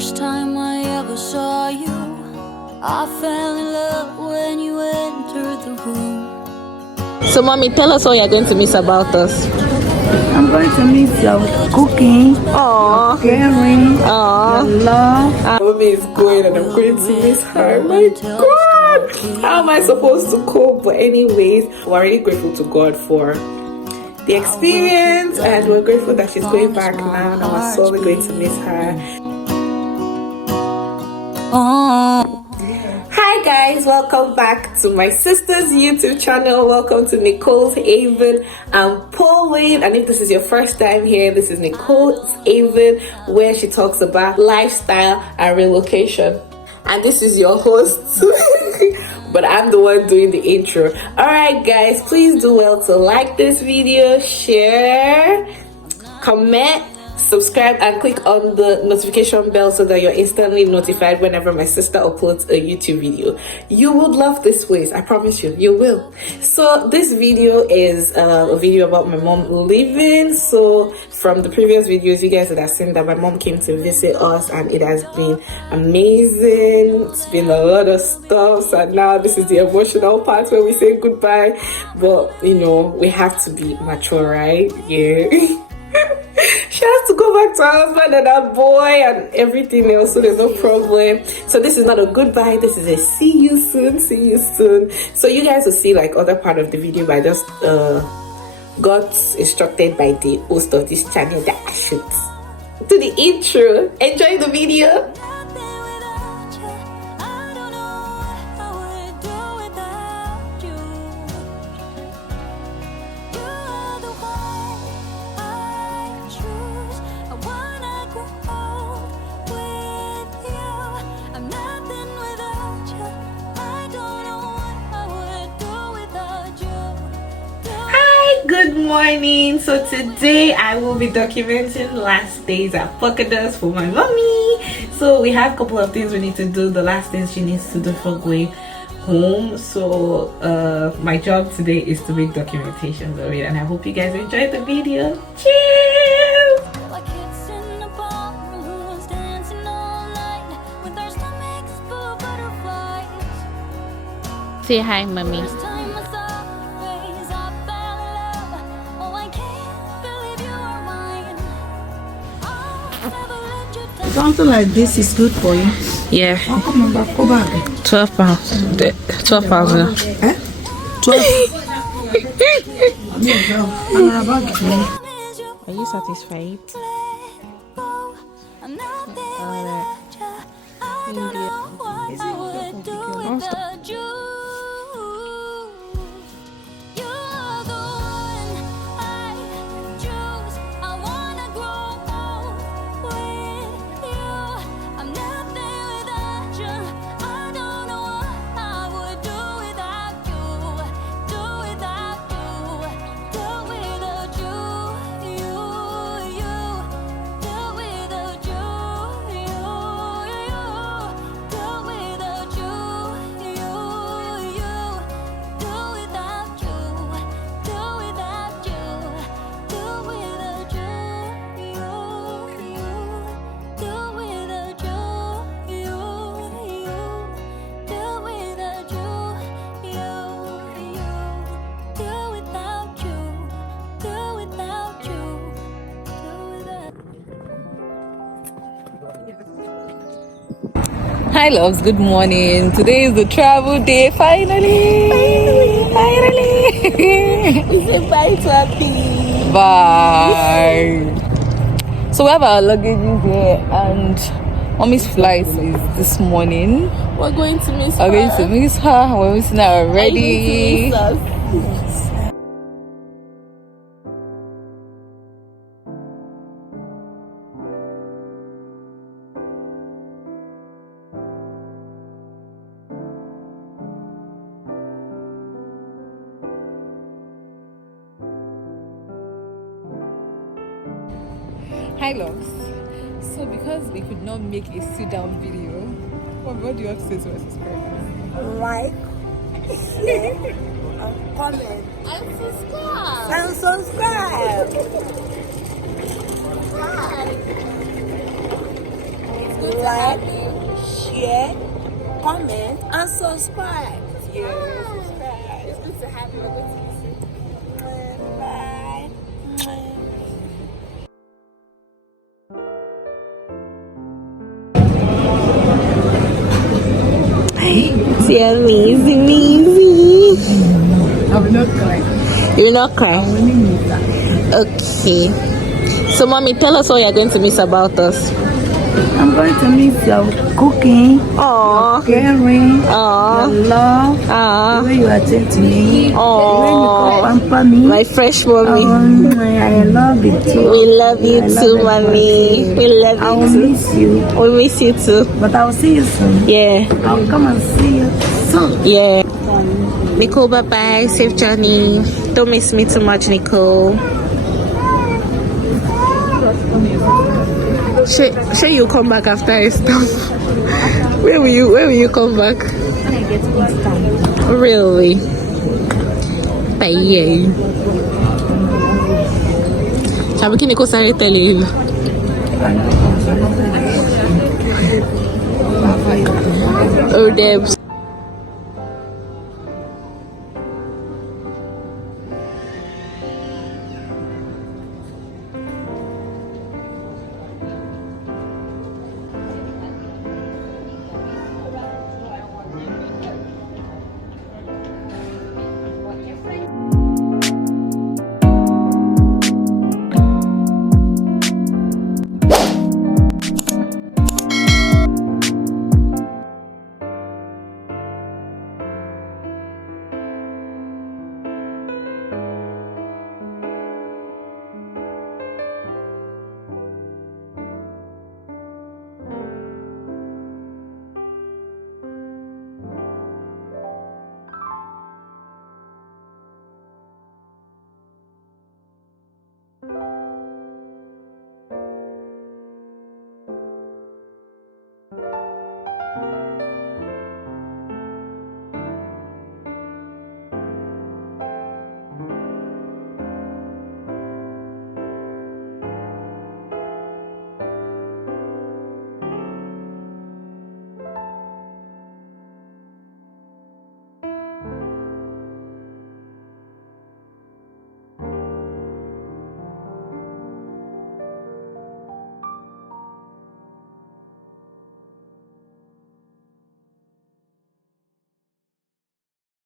first time I ever saw you, I fell in love when you entered the room. So, mommy, tell us what you're going to miss about us. I'm going to miss your cooking, Aww. your caring, Aww. your love. Mommy is going and I'm going to miss her. My God! How am I supposed to cope? But anyways, we're really grateful to God for the experience, and we're grateful that she's going back now, and I'm sorely going to miss her. Hi guys, welcome back to my sister's YouTube channel. Welcome to N.Haven. I'm Pauline, and if this is your first time here, this is N.Haven, where she talks about lifestyle and relocation. And this is your host, but I'm the one doing the intro. Alright guys, please do well to like this video, share, comment, subscribe, and click on the notification bell so that you're instantly notified whenever my sister uploads a YouTube video. You would love this ways, I promise you, you will. So this video is a video about my mom leaving. So from the previous videos, you guys would have seen that my mom came to visit us, and it has been amazing. It's been a lot of stuff, and now this is the emotional part where we say goodbye. But you know, we have to be mature, right? Yeah. She has to go back to her husband and her boy and everything else, so there's no problem. So this is not a goodbye, this is a see you soon, see you soon. So you guys will see like other part of the video, but I just got instructed by the host of this channel that I should do the intro. Enjoy the video. Good morning. So today I will be documenting last days at Barbados for my mommy. So we have a couple of things we need to do, the last things she needs to do for going home. So my job today is to make documentations of it, and I hope you guys enjoyed the video. Cheers! Say hi, mommy. Something like this is good for you. Yeah. How come I'm back? Go back. £12. 12,000. Eh? 12. Are you satisfied? Hi loves, good morning. Today is the travel day. Finally. We say bye to our baby. Bye. So we have our luggages here, and mommy's flight is this morning. We're going to miss her. We're going to miss her. We're missing her already. Are you going to miss us? Hi loves. So because we could not make a sit down video, what do you have to say to our subscribers? Like, share, and comment. And subscribe. Hi. like, share, comment, and subscribe. Yeah, subscribe. It's good to have you. Good to see you. Bye. It's amazing, amazing. I will not cry. You will not cry. I will miss that. Okay. So, mommy, tell us what you're going to miss about us. I'm going to miss your cooking, Aww. caring, Aww. your love, Aww. the way you attend to me, Aww. the way you pamper me. My fresh mommy. I love it too. We love you I love too, it, mommy. but, We love I you will too. miss you, We miss you too. but I will see you soon. Yeah. I'll come and see you soon. Yeah. Nicole, bye bye. Safe journey. Don't miss me too much, Nicole. Sure you come back after I stop. Where will you come back? When I get to Eastern. Really? Bye. Shall we Nicole sorry tell you? Oh Debs.